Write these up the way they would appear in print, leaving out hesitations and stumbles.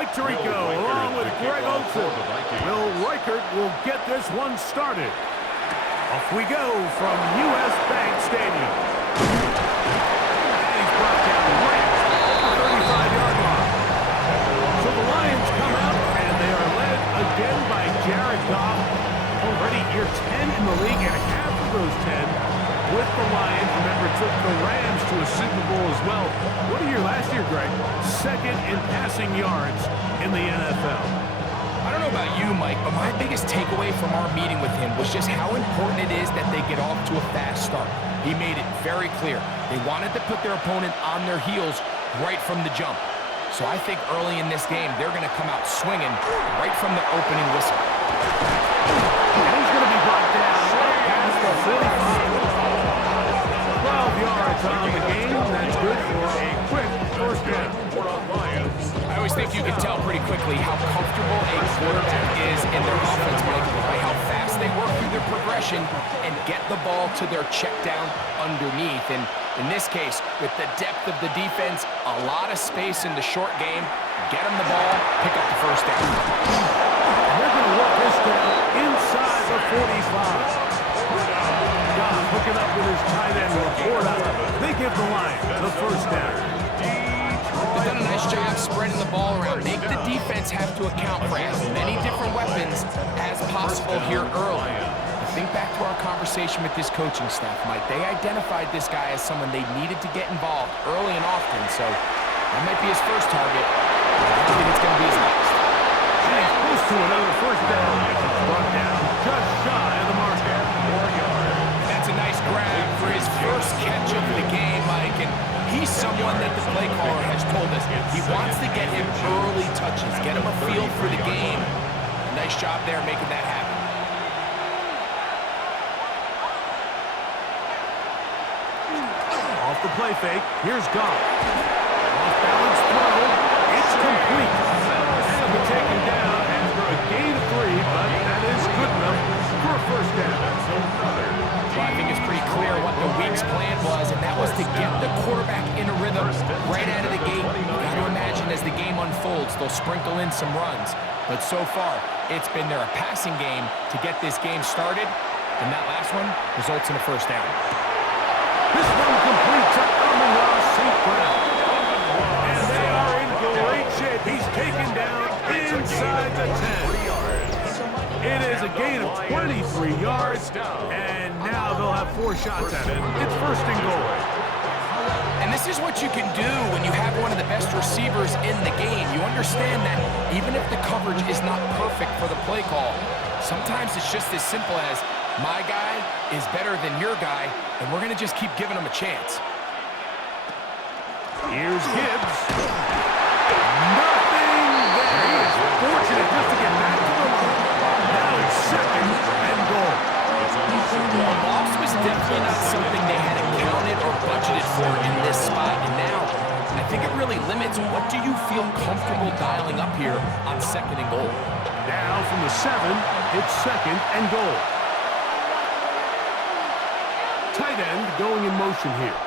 Mike Tirico along with Greg Olson. Will Reichert will get this one started. Off we go from U.S. Bank Stadium. And he's brought down right at the 35-yard line. So the Lions come out, and they are led again by Jared Goff. Already year 10 in the league, and half of those 10 with the Lions. Remember, took the Rams to a Super Bowl as well. What a year last year, Greg. Second in passing yards in the NFL. I don't know about you, Mike, but my biggest takeaway from our meeting with him was just how important it is that they get off to a fast start. He made it very clear. They wanted to put their opponent on their heels right from the jump. So I think early in this game, they're going to come out swinging right from the opening whistle. And he's going to be brought down past the 45. 12 yards on the game. That's good for a quick first down. I always think you can tell pretty quickly how comfortable a quarterback is in their offense, Mike, by how fast they work through their progression and get the ball to their check down underneath. And in this case, with the depth of the defense, a lot of space in the short game, get them the ball, pick up the first down. And they're going to work this down inside the 45. God, hooking up with his tight end Laporta. They give the Lions the first down. They've done a nice job spreading the ball around. Make the defense have to account for as many different weapons as possible here early. Think back to our conversation with this coaching staff, Mike. They identified this guy as someone they needed to get involved early and often, so that might be his first target. I don't think it's going to be his last. And he's close to another first down. Brought down just shy of the marker. 4 yards. That's a nice grab for his first catch of the game, Mike, and he's someone that the play caller has told us he wants to get him early touches, get him a feel for the game. A nice job there making that happen. Off the play fake, here's Goff. Off balance throw, it's complete. And be taken down after a gain of 3, but that is good enough for a first down. Well, I think it's pretty clear what the week's plan was, and that was to get the quarterback in a rhythm right out of the gate. You got to imagine as the game unfolds, they'll sprinkle in some runs. But so far, it's been their passing game to get this game started, and that last one results in a first down. This one complete to Amon-Ra St. Brown. And they are in great shape. He's taken down inside the 10. It is a gain of 23 yards, and now they'll have 4 shots at it. It's first and goal. And this is what you can do when you have one of the best receivers in the game. You understand that even if the coverage is not perfect for the play call, sometimes it's just as simple as my guy is better than your guy, and we're going to just keep giving him a chance. Here's Gibbs. Nothing there. He is fortunate just to get back to the line. Now it's second and goal. A loss was definitely not something they had accounted or budgeted for in this spot, and now I think it really limits what do you feel comfortable dialing up here on second and goal. Now from the 7, it's second and goal. Tight end going in motion here.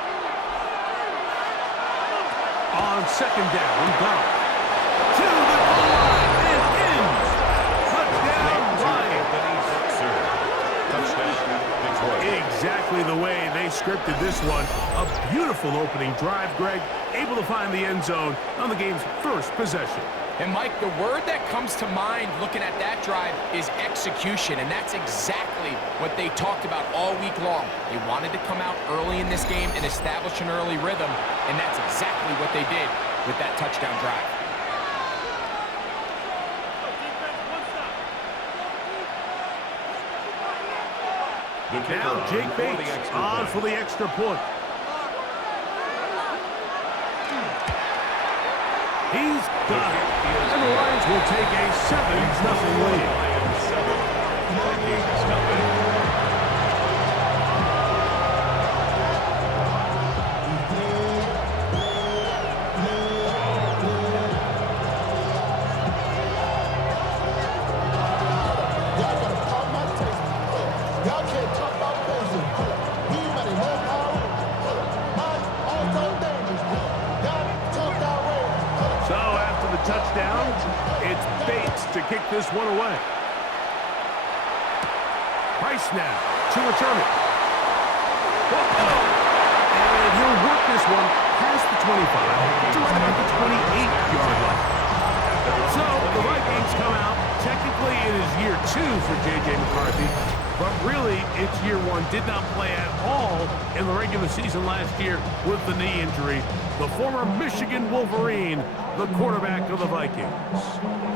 On second down, Goff. To the goal line and in. Touchdown, Lions. Exactly the way they scripted this one. A beautiful opening drive, Greg. Able to find the end zone on the game's first possession. And, Mike, the word that comes to mind looking at that drive is execution, and that's exactly what they talked about all week long. They wanted to come out early in this game and establish an early rhythm, and that's exactly what they did with that touchdown drive. Now Jake Bates on for the extra point. He's got it. And the Lions will take a 7-0 lead. Touchdown, kick this one away. Price now to return it. And he'll work this one past the 25 to right about the 28-yard line. So the Vikings come out. Technically, it is year 2 for J.J. McCarthy, but really, it's year 1. Did not play at all in the regular season last year with the knee injury. The former Michigan Wolverine, the quarterback of the Vikings.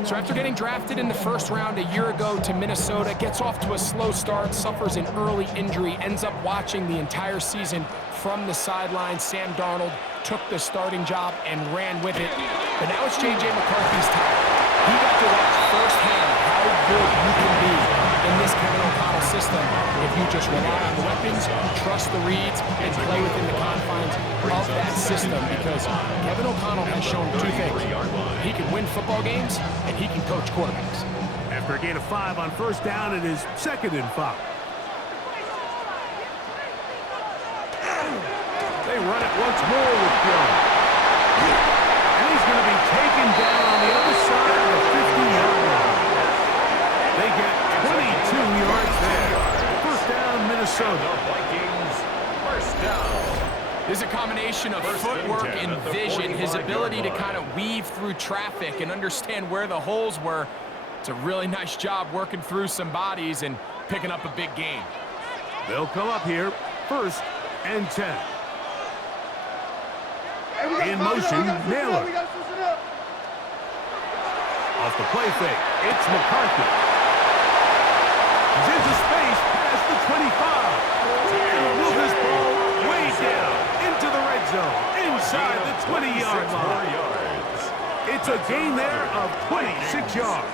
So after getting drafted in the first round a year ago to Minnesota, gets off to a slow start, suffers an early injury, ends up watching the entire season from the sideline. Sam Darnold took the starting job and ran with it. But now it's J.J. McCarthy's time. He got to watch firsthand how good you can be in this Kevin O'Connell system if you just rely on the weapons, trust the reads, and play within the confines of that system, because Kevin O'Connell has shown 2 things. He can win football games, and he can coach quarterbacks. After a gain of 5 on first down, it is 2nd and 5. They run it once more with Jones. And he's going to be taken down on the other side of the 50-yard line. They get 22 yards there. First down, Minnesota. Vikings, first down. There's a combination of footwork and vision, his ability to kind of weave through traffic and understand where the holes were. It's a really nice job working through some bodies and picking up a big gain. They'll come up here, 1st and 10. In motion, Naylor. Off the play fake, it's McCarthy. He's into space past the 25. And will this ball way down into the red zone, inside the 20-yard line. It's a gain there of 26 yards.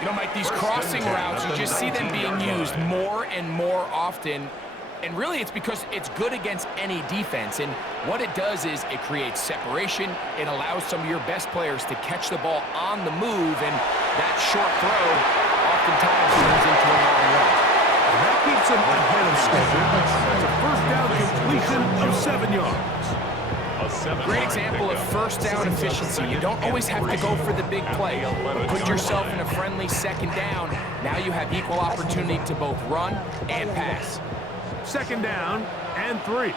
You know, Mike, these crossing routes, you just see them being used more and more often. And really, it's because it's good against any defense. And what it does is it creates separation. It allows some of your best players to catch the ball on the move. And that short throw oftentimes turns into a long run. And that keeps him ahead of schedule. That's a first down completion of 7 yards. Great example of first down efficiency. You don't always have to go for the big play. But put yourself in a friendly 2nd down. Now you have equal opportunity to both run and pass. 2nd down and 3.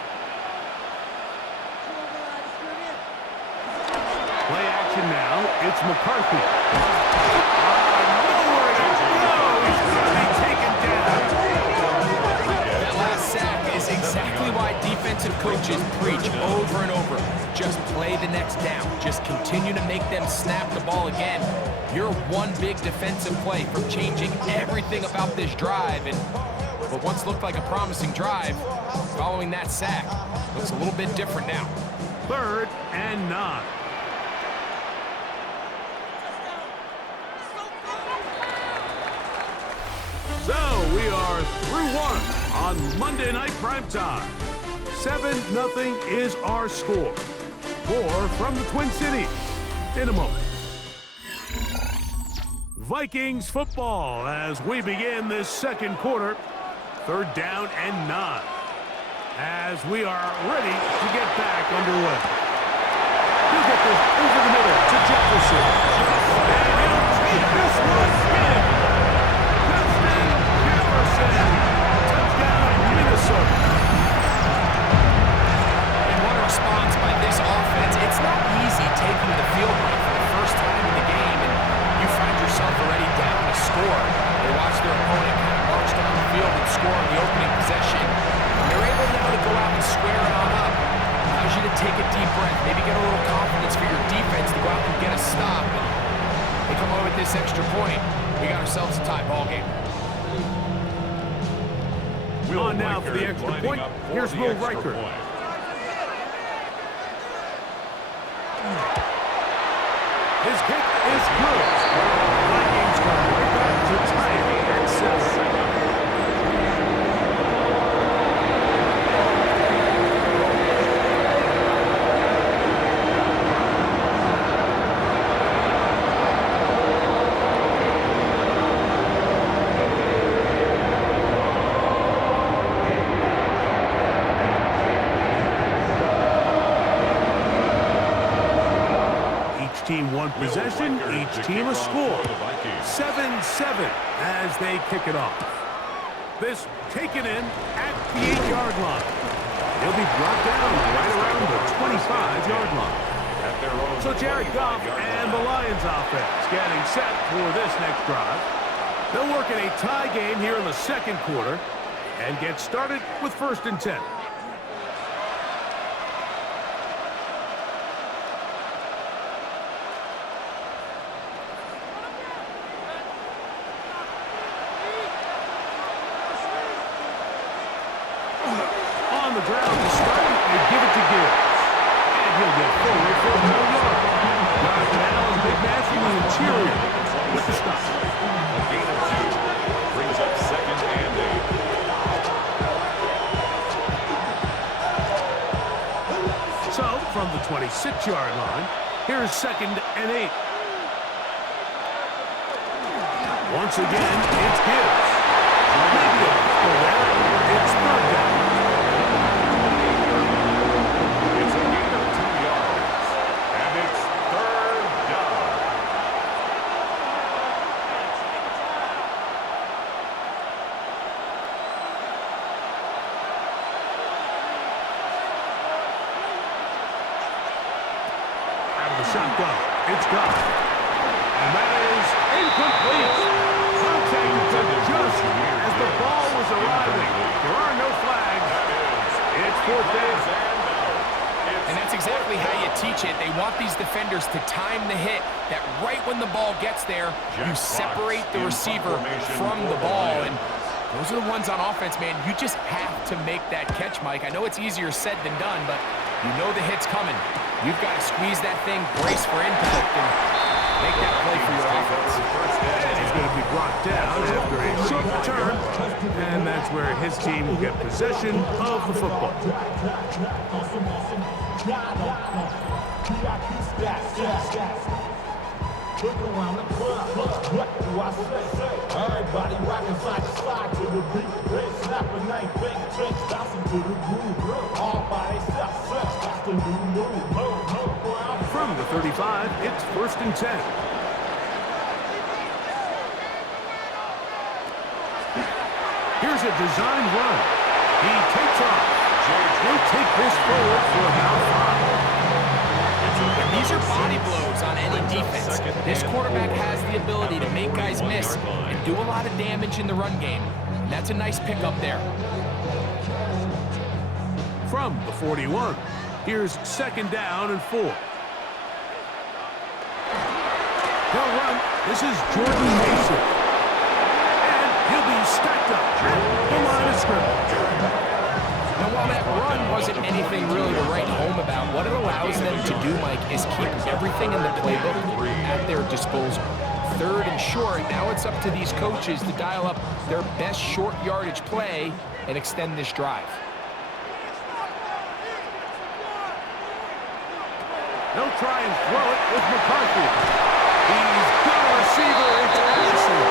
Play action now. It's McCarthy. Nowhere to go. He's going to be taken down. That last sack is exactly why defensive coaches preach over and over. Just play the next down. Just continue to make them snap the ball again. You're one big defensive play from changing everything about this drive. And what once looked like a promising drive, following that sack, looks a little bit different now. 3rd and 9. So we are through 1 on Monday Night Primetime. 7-0 is our score. More from the Twin Cities in a moment. Vikings football as we begin this 2nd quarter. 3rd down and 9. As we are ready to get back underway. He'll get this over the middle to Jefferson. And he'll take this one in. Justin Jefferson. Touchdown, Minnesota. And what a response by this offense. It's not easy taking the field goal for the first time in the game, and you find yourself already down to score. They watch their opponent kind of march down the field and score on the opening possession. And they're able now to go out and square it on up. Allows you to take a deep breath, maybe get a little confidence for your defense to go out and get a stop. And they come away with this extra point. We got ourselves a tie ball game. On now for the extra point. Here's Will Riker. His kick is good. Vikings come right back to tie it at 7. Team 1 on possession, each team a score. 7-7 as they kick it off. This taken in at the 8-yard line. He'll be brought down right around the 25-yard line. So Jared Goff and the Lions offense getting set for this next drive. They'll work in a tie game here in the second quarter and get started with 1st and 10. On the ground to start, and give it to Gibbs. And he'll get forward for a 1-yard. Jonathan Allen, big man from the interior with the stop. A gain of 2 brings up 2nd and 8. So, from the 26-yard line, here's 2nd and 8. Once again, it's Gibbs. Maybe for that, it's 3rd down. It's a gain of 2 yards. And it's 3rd down. Out of the shotgun, it's gone. And that is incomplete. Contact just as the ball was arriving. There are no flags. It's 4th down. And that's exactly how you teach it. They want these defenders to time the hit, that right when the ball gets there, you separate the receiver from the ball. And those are the ones on offense, man. You just have to make that catch, Mike. I know it's easier said than done, but you know the hit's coming. You've got to squeeze that thing, brace for impact, and make that play for your offense. And he's going to be brought down after a short return. And that's where his team will get possession of the football. Look around the club, what do I say? Everybody rockin' side to side to the beat. They snapping, ain't big drinks, bouncing to the groove. All by themselves, that's the new move. From the 35, it's 1st and 10. Here's a designed run. He takes off. He'll take this forward for about 5. And these are body blows on any defense. This quarterback has the ability to make guys miss and do a lot of damage in the run game. And that's a nice pickup there. From the 41, here's 2nd down and 4. He'll run. This is Jordan Mason. And he'll be stacked up at the line of scrimmage. Now, while that run wasn't anything really to write home about, what it allows them to do, Mike, is keep everything in the playbook at their disposal. 3rd and short, now it's up to these coaches to dial up their best short yardage play and extend this drive. They'll try and throw it with McCarthy. He's got a receiver into action.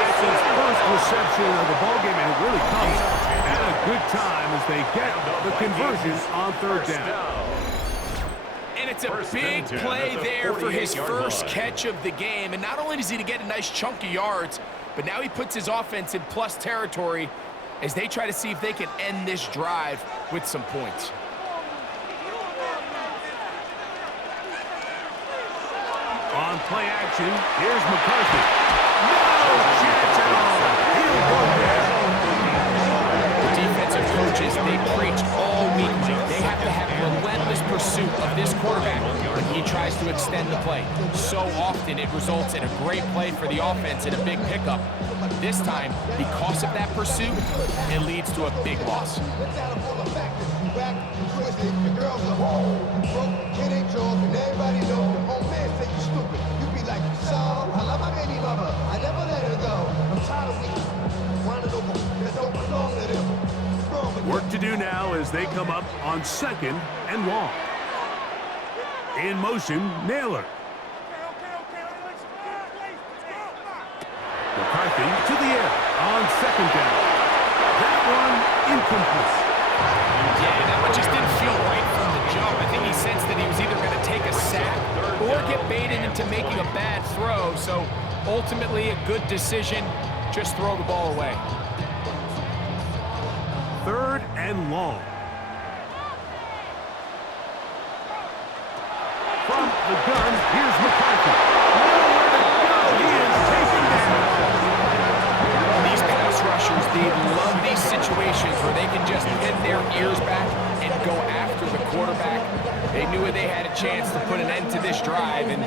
That's his first reception of the ballgame, and it really comes at a good time as they get the conversion on 3rd down. And it's a big play there for his first catch of the game. And not only does he get a nice chunk of yards, but now he puts his offense in plus territory as they try to see if they can end this drive with some points. On play action, here's McCarthy. No chance at all. He'll go there. The defensive coaches, they preached all week. They have to have relentless pursuit of this quarterback when he tries to extend the play. So often it results in a great play for the offense and a big pickup. This time, because of that pursuit, it leads to a big loss. Work to do now as they come up on 2nd and long. In motion, Naylor. McCarthy to the air on 2nd down. That one incomplete. Yeah, that one just didn't feel right from the jump. I think he sensed that he was either going to take a sack or get to making a bad throw, so ultimately a good decision. Just throw the ball away. 3rd and long. From the gun, here's McCarthy. Nowhere to go. He is taken down. These pass rushers, they love these situations where they can just pin their ears back and go after the quarterback. They knew they had a chance to put an end to this drive, and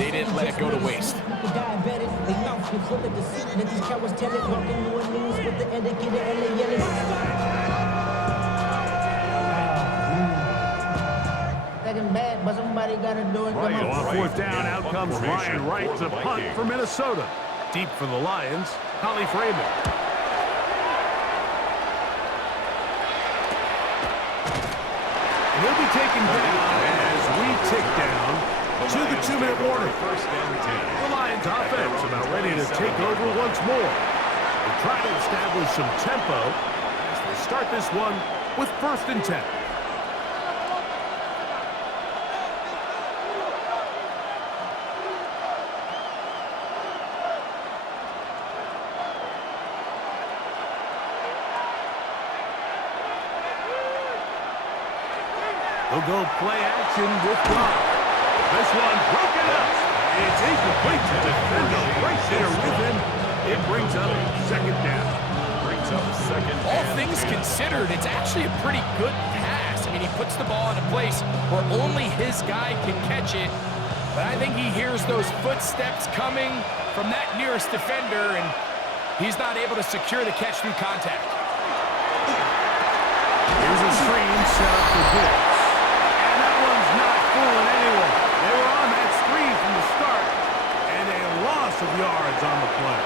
they didn't let it go to waste. Bad, but somebody got to do it. So on 4th down, out comes Ryan Wright to punt for Minnesota. Deep for the Lions, Holly Freeman. He'll be taken down as we tick down to the 2-minute warning. 1st and 10. The Lions offense about ready to take over once more. They try to establish some tempo as they start this one with 1st and 10. They'll go play action with God. This one broken up. It's incomplete to defender right there with him. It brings up 2nd down. Brings up 2nd. All things considered, it's actually a pretty good pass. I mean, he puts the ball in a place where only his guy can catch it. But I think he hears those footsteps coming from that nearest defender, and he's not able to secure the catch through contact. Here's a screen set up for Gibbs. Not fooling anyone. They were on that screen from the start, and a loss of yards on the play.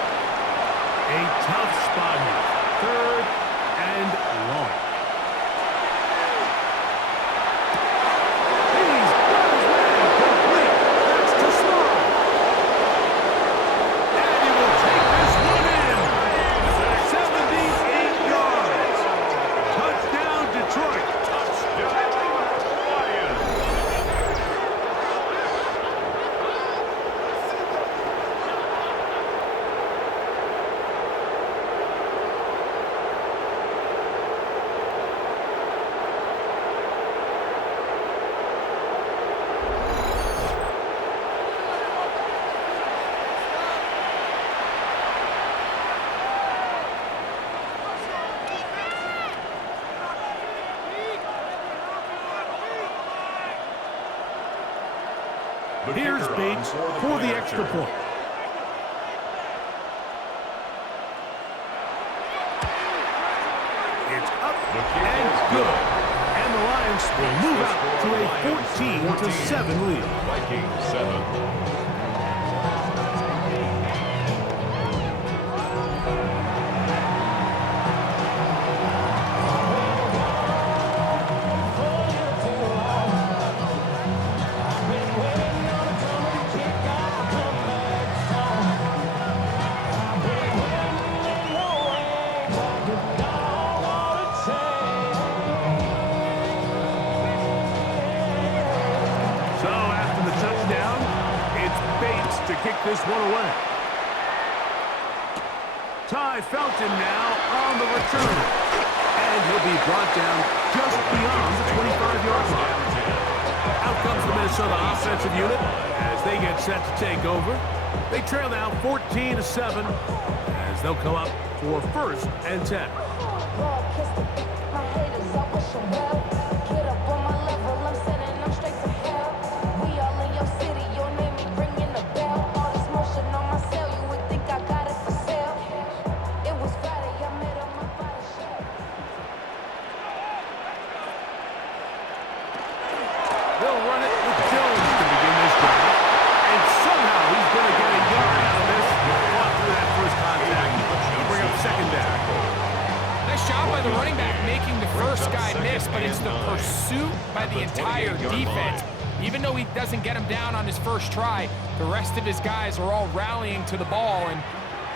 A tough spot here. 3rd and long. He's got his man complete. That's to Small. And he will take this one in. 78 yards. Touchdown, Detroit. Here's Bates for the extra point. It's up and good. And the Lions will move out to a 14-7 lead. Vikings 7. To kick this one away. Ty Felton now on the return. And he'll be brought down just beyond the 25-yard line. Out comes the Minnesota offensive unit as they get set to take over. They trail now 14-7 as they'll come up for 1st and 10. But it's the pursuit by the entire defense. Even though he doesn't get him down on his first try, the rest of his guys are all rallying to the ball, and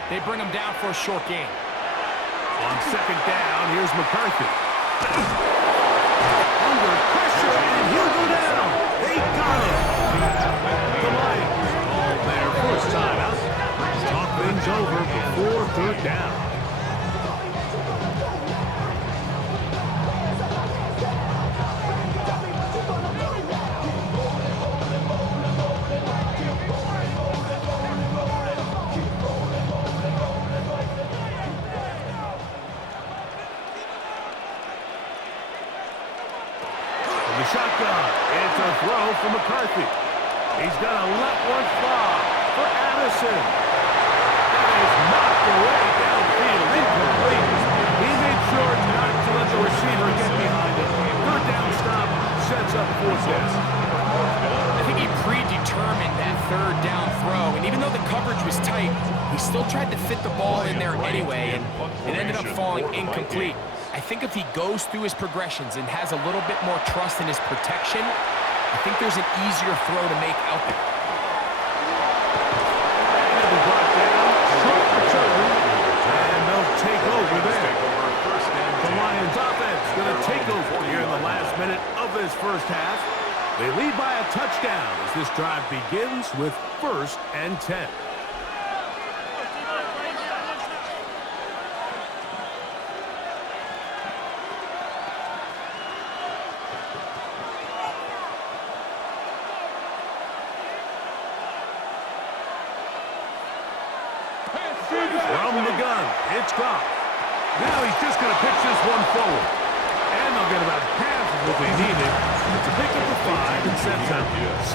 they bring him down for a short gain. On 2nd down, here's McCarthy. Under pressure, and he'll go down. They got him. The Lions third down. The shotgun. It's a throw for McCarthy. He's going to let one fly for Addison. That is knocked away downfield. Incomplete. He made sure not to let the receiver get behind him. Third down stop sets up fourth down. I think he predetermined that third down throw, and even though the coverage was tight, he still tried to fit the ball in there anyway, and it ended up falling incomplete. I think if he goes through his progressions and has a little bit more trust in his protection, I think there's an easier throw to make out there. And he brought down, short return, and they'll take over there. The Lions offense going to take over here in the last minute of this first half. They lead by a touchdown as this drive begins with 1st and 10. From the gun, it's Goff. Now he's just going to pitch this one forward. And they'll get about half of what they needed. It's a pickup of 5 and sets up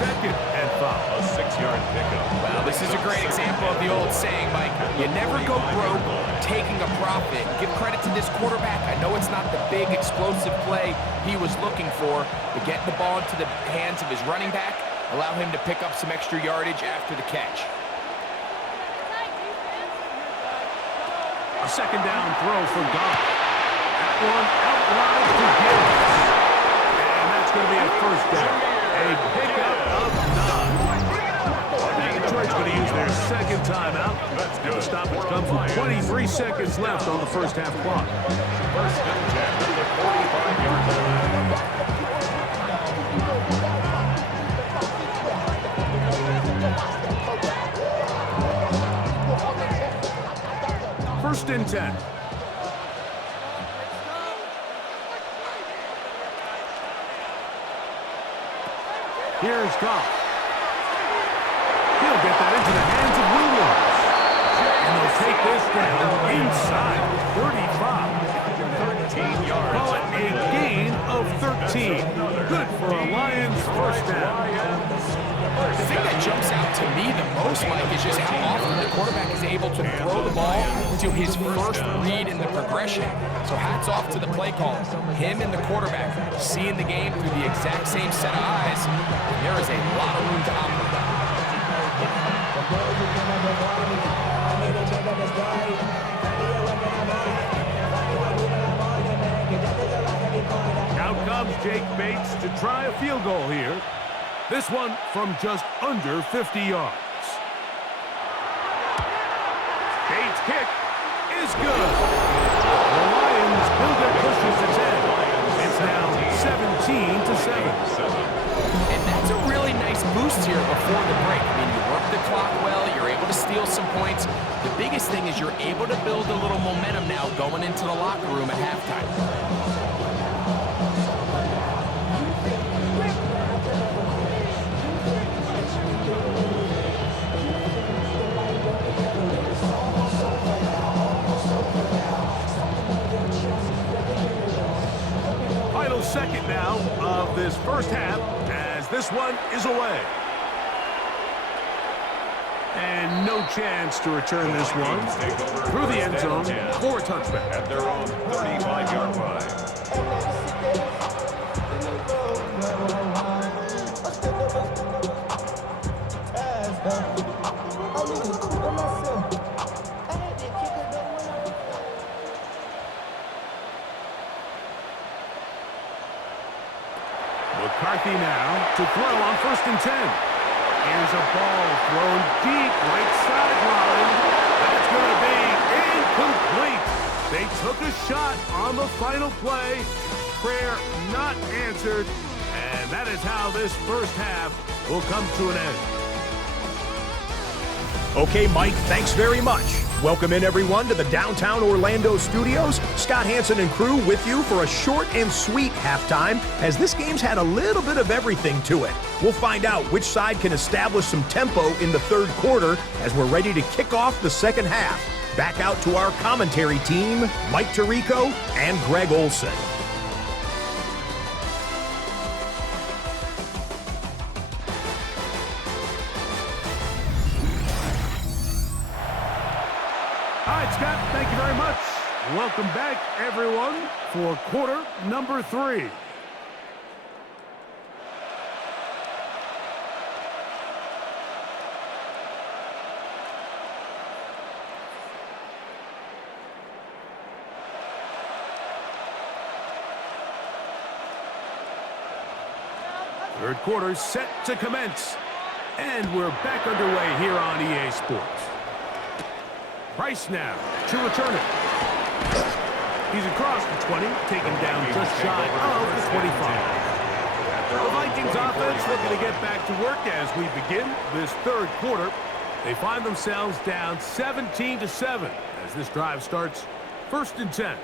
2nd and 5. A 6-yard pickup. Well, this is a great example of the old saying, Mike, you never go broke taking a profit. Give credit to this quarterback. I know it's not the big explosive play he was looking for, but getting the ball into the hands of his running back, allow him to pick up some extra yardage after the catch. A 2nd down throw for Goff. That one outlines to Gibbs. And that's going to be a 1st down. A pickup of 9. Now Detroit's going to use their 2nd timeout. And the stoppage comes with 23 seconds left on the first half clock. 1st and 10 at the 45-yard line. 1st and 10. Here's Goff. He'll get that into the hands of Williams. And they'll take this down inside 35. 13 yards. Call it a gain of 13. Good for a Lions 1st down. The thing that jumps out to me the most, Mike, is just how often the quarterback is able to throw the ball to his first read in the progression. So hats off to the play call. Him and the quarterback seeing the game through the exact same set of eyes. And there is a lot of room to operate. Out comes Jake Bates to try a field goal here. This one from just under 50 yards. Bates' kick is good. The Lions build their pushes to 10. It's now 17-7. And that's a really nice boost here before the break. I mean, you work the clock well, you're able to steal some points. The biggest thing is you're able to build a little momentum now going into the locker room at halftime. Final second now of this first half as this one is away. And no chance to return this one through the end zone for a touchback. At their own 35-yard line. McCarthy now to throw on 1st and 10. Here's a ball thrown deep right sideline. That's going to be incomplete. They took a shot on the final play. Prayer not answered. And that is how this first half will come to an end. Okay, Mike, thanks very much. Welcome in, everyone, to the downtown Orlando studios. Scott Hansen and crew with you for a short and sweet halftime, as this game's had a little bit of everything to it. We'll find out which side can establish some tempo in the third quarter as we're ready to kick off the second half. Back out to our commentary team, Mike Tirico and Greg Olson. All right, Scott, thank you very much. Welcome back, everyone, for quarter number 3. Third quarter set to commence. And we're back underway here on EA Sports. Price now to return it. He's across the 20, taken down just shy of the 25. The Vikings offense looking to get back to work as we begin this third quarter. They find themselves down 17-7 as this drive starts 1st and 10.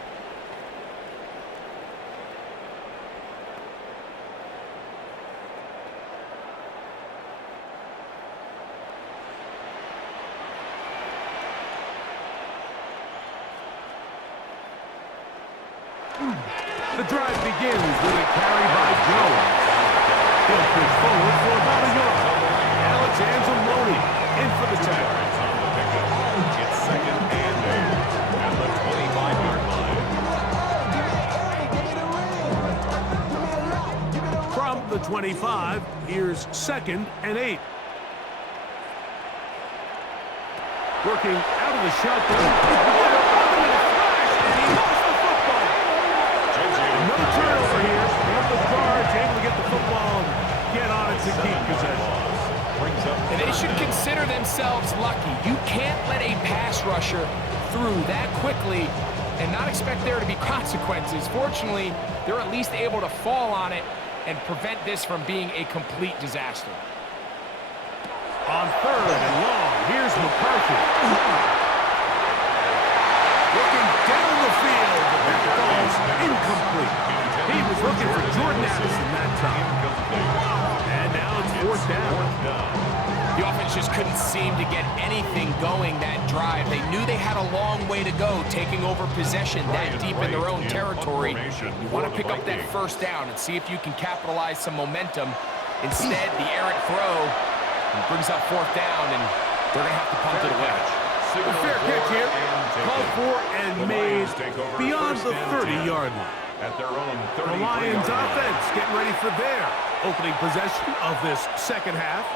The drive begins with a carry by Jones. He'll push forward for about a yard. Alex Anzalone in for the tackle. It's 2nd and 8 at the 25-yard line. From the 25, here's 2nd and 8. Working out of the shotgun. No turnover here. One of the guards able to get the football, get on it to keep possession. And they should consider themselves lucky. You can't let a pass rusher through that quickly and not expect there to be consequences. Fortunately, they're at least able to fall on it and prevent this from being a complete disaster. On 3rd and long, here's McCarthy. Looking down the field, but that ball's incomplete. He was looking for Jordan Addison that time. And now it's 4th down. The offense just couldn't seem to get anything going that drive. They knew they had a long way to go, taking over possession that deep in their own territory. You want to pick up that 1st down and see if you can capitalize some momentum. Instead, the errant throw brings up 4th down, and they're going to have to punt it away. A fair catch here, called for and made beyond the 30-yard line. At their own The Lions offense getting ready for their opening possession of this second half.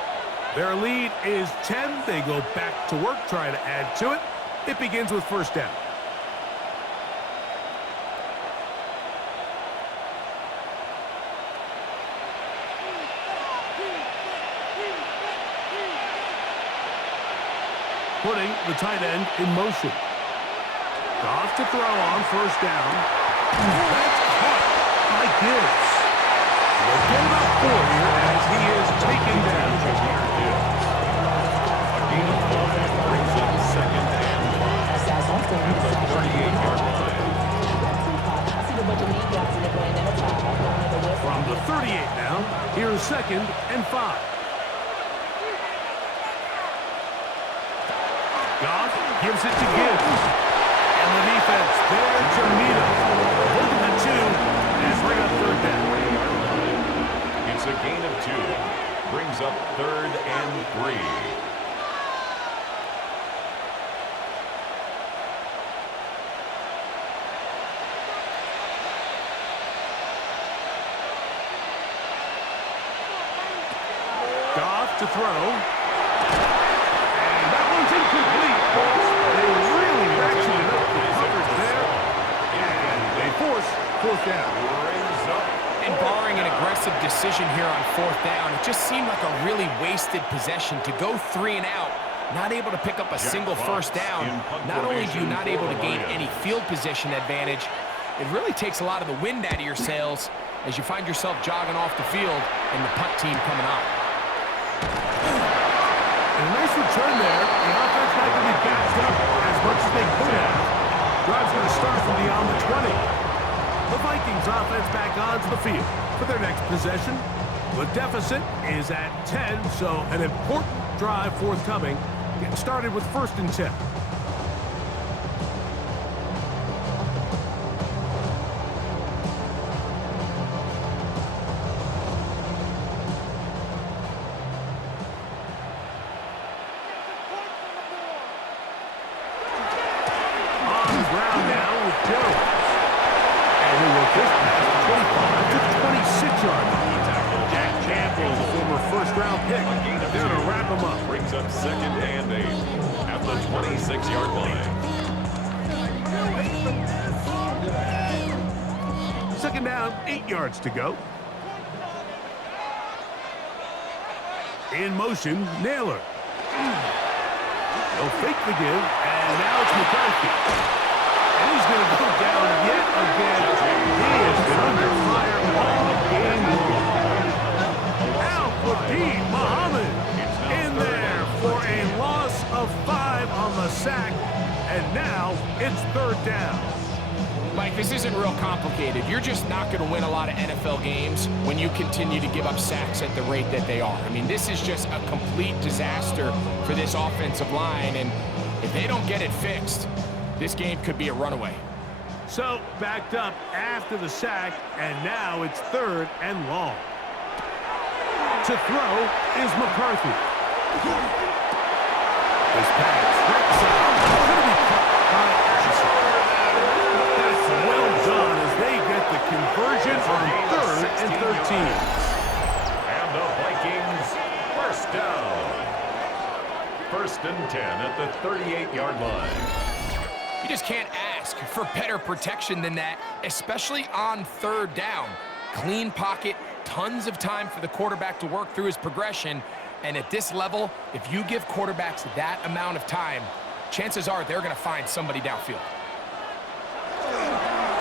Their lead is 10. They go back to work, trying to add to it. It begins with 1st down. Putting the tight end in motion. Goff to throw on 1st down. That's caught by Gibbs. They'll get about 4 here as he is taken down. A gain of 5 brings up 2nd and 5 at the 38-yard line. From the 38 now, here's 2nd and 5. Goff gives it to Gibbs. And the defense there to meet him. Holding the 2 and bring up 3rd down. It's a gain of 2. Brings up 3rd and 3. Goff to throw. And that one's incomplete. They really ratcheted up the coverage there. And they force 4th down. And barring an aggressive decision here on 4th down, it just seemed like a really wasted possession to go 3 and out, not able to pick up a single 1st down. Not only do you not able to gain any field position advantage, it really takes a lot of the wind out of your sails as you find yourself jogging off the field and the punt team coming up. And a nice return there. The offense not going to be backed up as much Drive's going to start from beyond the 20. The Vikings offense back onto the field for their next possession. The deficit is at 10, so an important drive forthcoming. Getting started with 1st and 10. On the ground now with Jones. And he will just pass the 25 to the 26-yard line. Jack Campbell, the former first-round pick. They're going to wrap him up. Brings up 2nd and 8 at the 26-yard line. 2nd down, 8 yards to go. In motion, Naylor. They'll fake the give, and now it's McCarthy. And he's going to go down yet again. He has been under fire all game long. Al-Quadid Muhammad in there for a loss of 5 on the sack, and now it's 3rd down. Mike, this isn't real complicated. You're just not going to win a lot of NFL games when you continue to give up sacks at the rate that they are. I mean, this is just a complete disaster for this offensive line, and if they don't get it fixed, this game could be a runaway. So, backed up after the sack, and now it's 3rd and long. To throw is McCarthy. This pass, right side, going to be caught by Ashton. That's well done as they get the conversion on 3rd and 13. And the Vikings, 1st down. 1st and 10 at the 38-yard line. You just can't ask for better protection than that, especially on 3rd down. Clean pocket, tons of time for the quarterback to work through his progression. And at this level, if you give quarterbacks that amount of time, chances are they're going to find somebody downfield.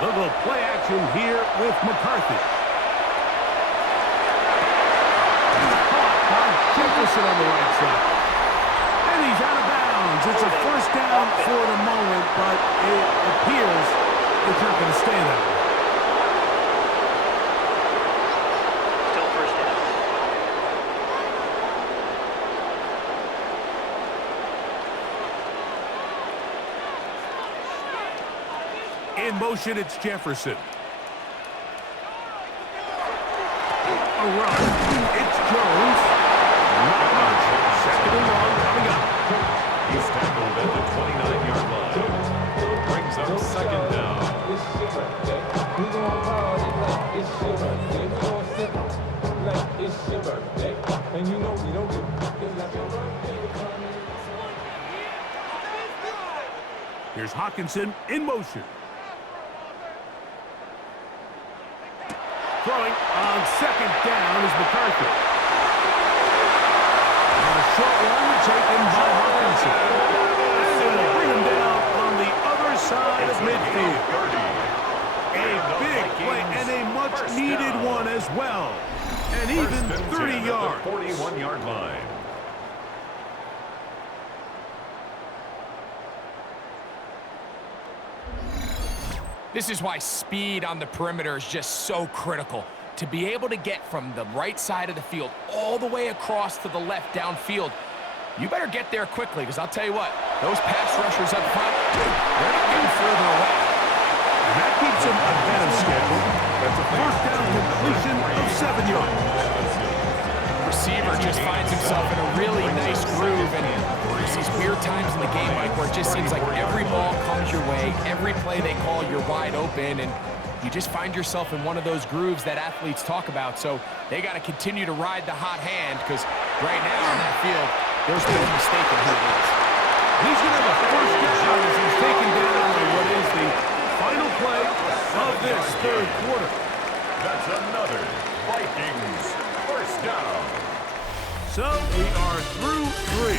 Little play action here with McCarthy. Caught by Jefferson on the right side. And he's out of bounds. It's a 1st down for the moment, but it appears it's not going to stay that way. Still 1st down. In motion, it's Jefferson. A run. It's Jones. Not much. 2nd and long coming up. He's tackled at the 29-yard line. Brings up 2nd down. Here's Hawkinson in motion. Throwing on 2nd down is McCarthy. And a short one taken by Hawkinson. And they'll bring him down on the other side of midfield. A big play and a much-needed one as well. And even 30 yards. 41-yard line. This is why speed on the perimeter is just so critical. To be able to get from the right side of the field all the way across to the left downfield, you better get there quickly, because I'll tell you what, those pass rushers up front, they're not getting further away. And that keeps him ahead of schedule. That's a 1st down completion of 7 yards. Receiver just finds himself in a really nice groove, and there's these weird times in the game, Mike, where it just seems like every ball comes your way, every play they call, you're wide open, and you just find yourself in one of those grooves that athletes talk about. So they got to continue to ride the hot hand, because right now on that field, there's no mistake in who it is. He's going to have a 1st down as he's taken down on what is the final play of this 3rd quarter. That's another Vikings 1st down. So we are through 3.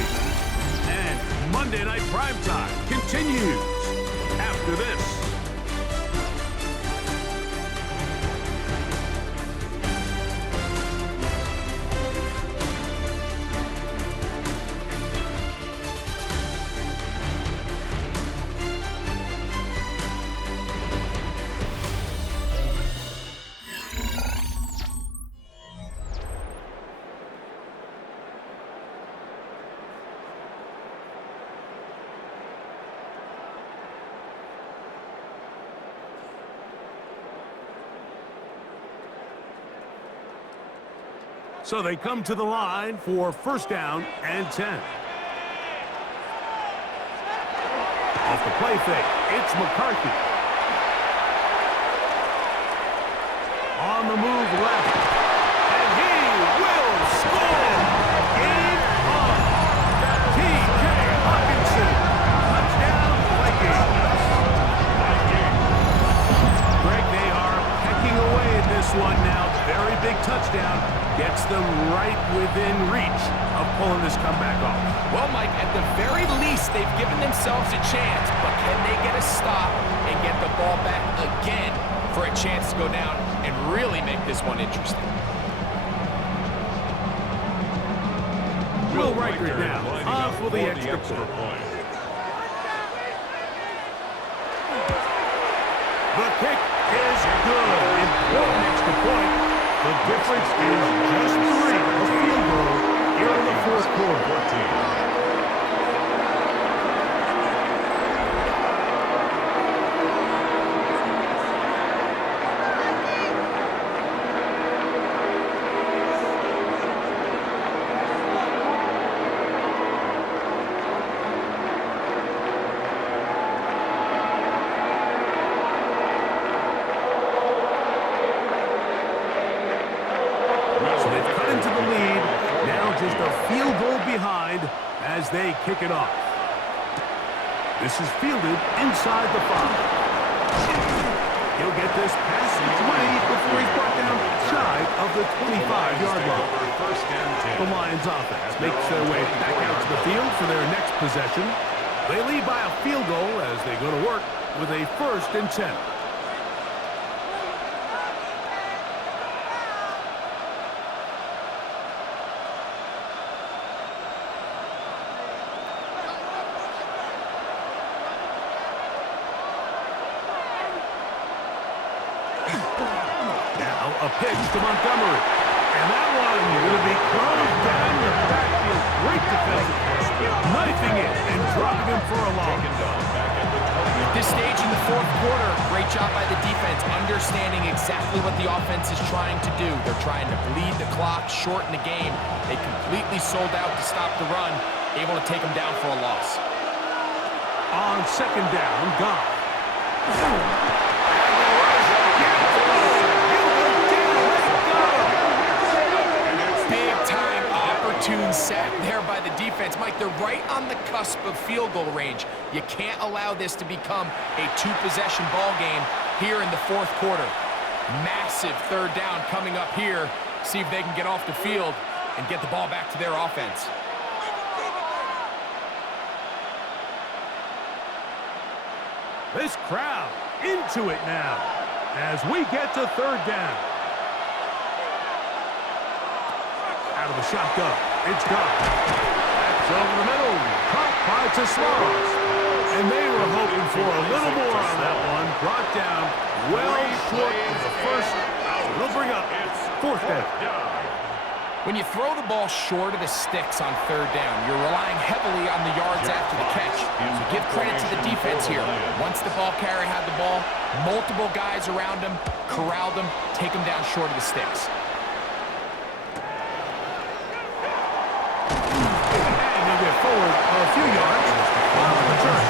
And Monday Night Primetime continues after this. So they come to the line for first down and 10. Off the play fake, it's McCarthy. On the move left, and he will score! Game on! T.J. Hawkinson, touchdown Vikings. Greg, they are pecking away at this one now. Very big touchdown. Gets them right within reach of pulling this comeback off. Well, Mike, at the very least, they've given themselves a chance, but can they get a stop and get the ball back again for a chance to go down and really make this one interesting? Will Riker now off with the extra point. The kick is good. Important extra point. The difference is just 3. A field goal here in the fourth quarter. Just a field goal behind as they kick it off. This is fielded inside the 5. He'll get this past the 20 before he's brought down shy of the 25-yard line. The Lions offense makes their way back out to the field for their next possession. They lead by a field goal as they go to work with a 1st and 10. Now a pitch to Montgomery. And that one will be closed down the backfield. Great defensive play. Knifing it and dropping him for a loss. At this stage in the fourth quarter, great job by the defense, understanding exactly what the offense is trying to do. They're trying to bleed the clock, shorten the game. They completely sold out to stop the run, able to take them down for a loss. On second down, Goff. Opportune sack there by the defense. Mike, they're right on the cusp of field goal range. You can't allow this to become a 2-possession ball game here in the fourth quarter. Massive third down coming up here. See if they can get off the field and get the ball back to their offense. This crowd into it now as we get to third down. Out of the shotgun, it's gone. That's over the middle, caught by Teslavos. And they were hoping for a little more on that one. Brought down well short of the first. They'll bring up 4th down. When you throw the ball short of the sticks on third down, you're relying heavily on the yards after the catch. So give credit to the defense here. Once the ball carrier had the ball, multiple guys around him, corralled him, take him down short of the sticks. Forward a few yards on the return.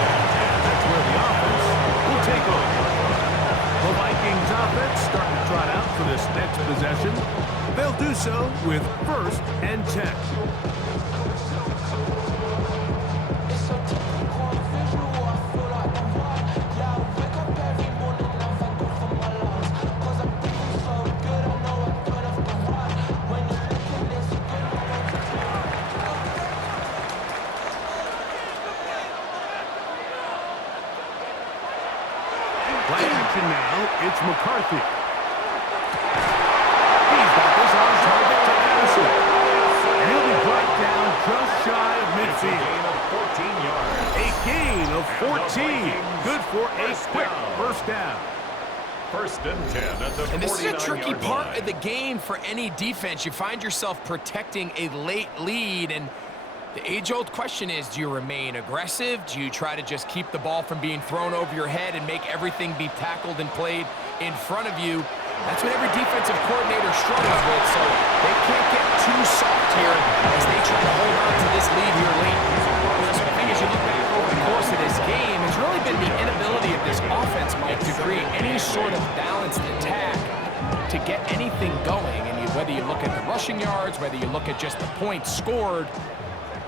That's where the offense will take over. The Vikings offense starting to trot out for this next possession. They'll do so with 1st and 10. Now it's McCarthy. He's got this on target to Addison. And he'll be brought down just shy of midfield. A gain of 14. Good for a quick first down. 1st and 10 at the 49-yard line. And this is a tricky part of the game for any defense. You find yourself protecting a late lead, and the age-old question is, do you remain aggressive? Do you try to just keep the ball from being thrown over your head and make everything be tackled and played in front of you? That's what every defensive coordinator struggles with, so they can't get too soft here as they try to hold on to this lead here late. So I think as you look back over the course of this game, it's really been the inability of this offense, Mike, to create any sort of balanced attack to get anything going. And whether you look at the rushing yards, whether you look at just the points scored,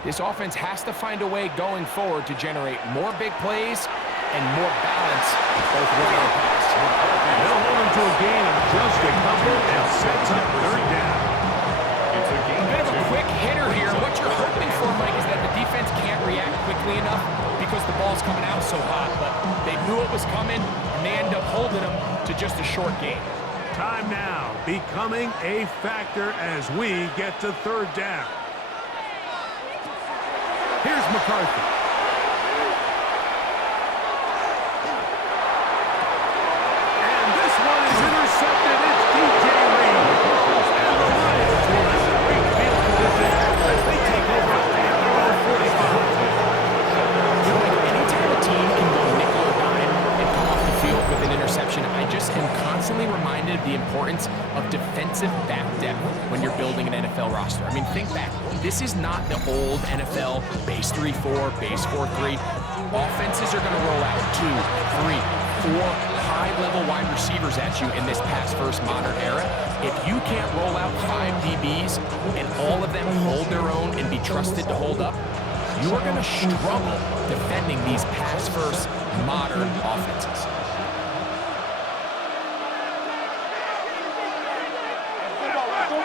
this offense has to find a way going forward to generate more big plays and more balance both run and pass. They'll hold him to a gain of just a couple and sets up third down. It's a A bit of a quick hitter here. What you're hoping for, Mike, is that the defense can't react quickly enough because the ball's coming out so hot. But they knew it was coming, and they end up holding them to just a short gain. Time now becoming a factor as we get to third down. Here's McCarthy. And this one is intercepted. It's DJ Reed. And the Lions will have a great field position as they take over at their own 45. Anytime a team can go nickel or dime and come off the field with an interception, I just am constantly reminded of the importance of defensive back depth when you're building an NFL roster. I mean, think back. This is not the old NFL base 3-4, base 4-3. Offenses are going to roll out 2, 3, 4 high-level wide receivers at you in this pass-first modern era. If you can't roll out 5 DBs and all of them hold their own and be trusted to hold up, you are going to struggle defending these pass-first modern offenses.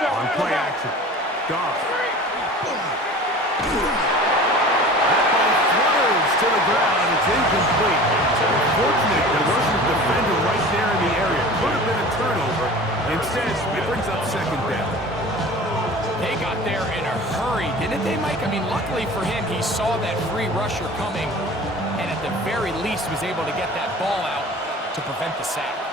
On play action. Goff. That ball flutters to the ground. It's incomplete. Unfortunate, there wasn't a defender right there in the area. Could have been a turnover. Instead, it brings up second down. They got there in a hurry, didn't they, Mike? I mean, luckily for him, he saw that free rusher coming and at the very least was able to get that ball out to prevent the sack.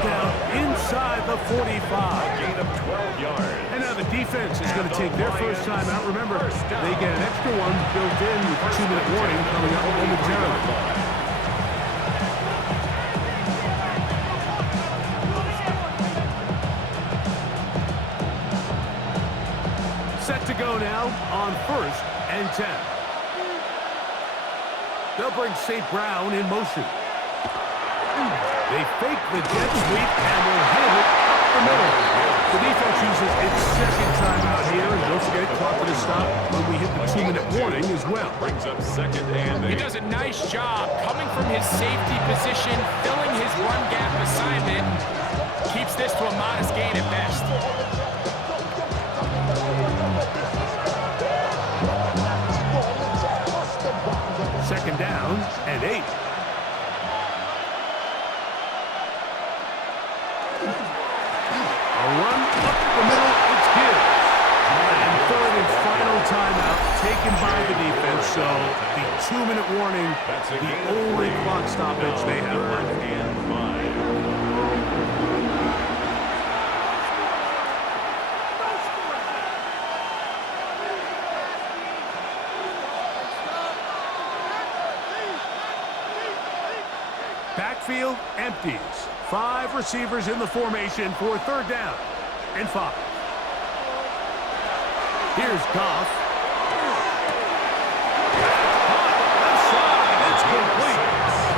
Down inside the 45. gain of 12 yards. And now the defense is going to take their first time out. Remember, they get an extra one built in with a 2-minute warning coming up momentarily. Set to go now on 1st and 10. They'll bring St. Brown in motion. They fake the jet sweep and will hit it up the middle. The defense uses its second timeout here, and don't forget, clock to stop when we hit the 2-minute warning as well. Brings up second and He 8. does a nice job coming from his safety position, filling his run gap assignment, keeps this to a modest gain at best. Second down and 8. A run up the middle, it's Gibbs. And third and final timeout taken by the defense, so the 2-minute warning, the only clock stoppage they have left. And 5. Backfield empties. 5 receivers in the formation for third down and 5. Here's Goff. Left side, it's complete.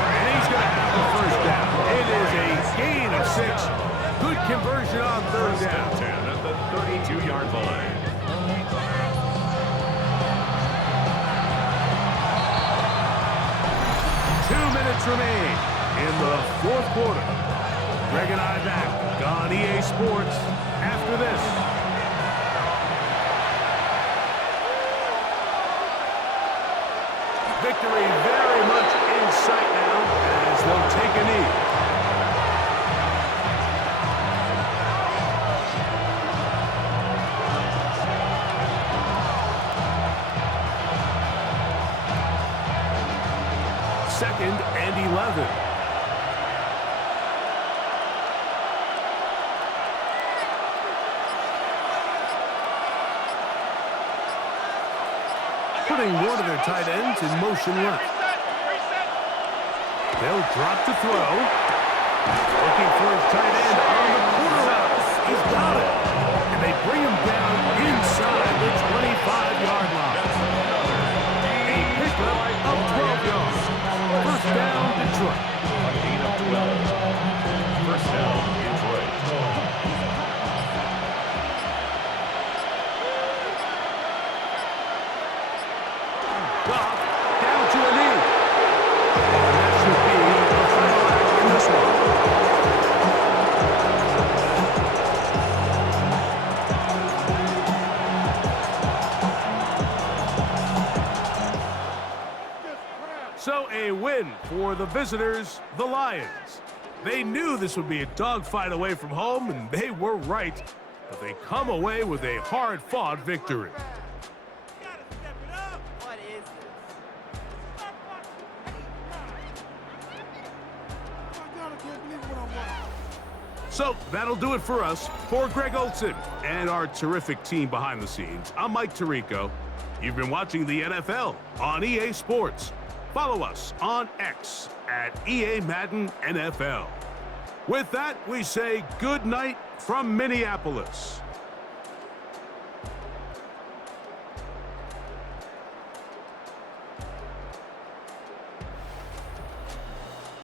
And he's going to have the first down. It is a gain of 6. Good conversion on third down. 10 at the 32-yard line. Minutes remain in the fourth quarter. Greg and I back on EA Sports after this. Victory very much in sight now as they'll take a knee. Second and 11. Put Putting one of their tight ends in motion left. They'll drop to throw. Looking for his tight end on the corner route. He's got it. And they bring him down inside the 25-yard line. A pickup of 12 yards. First down, Detroit. A gain of 12. First down, Detroit. Goff down to a knee. And that should be the final act in this one. So a win for the visitors, the Lions. They knew this would be a dogfight away from home, and they were right. But they come away with a hard-fought victory. What is this? So that'll do it for us. For Greg Olson and our terrific team behind the scenes, I'm Mike Tirico. You've been watching the NFL on EA Sports. Follow us on X at EA Madden NFL. With that, we say good night from Minneapolis.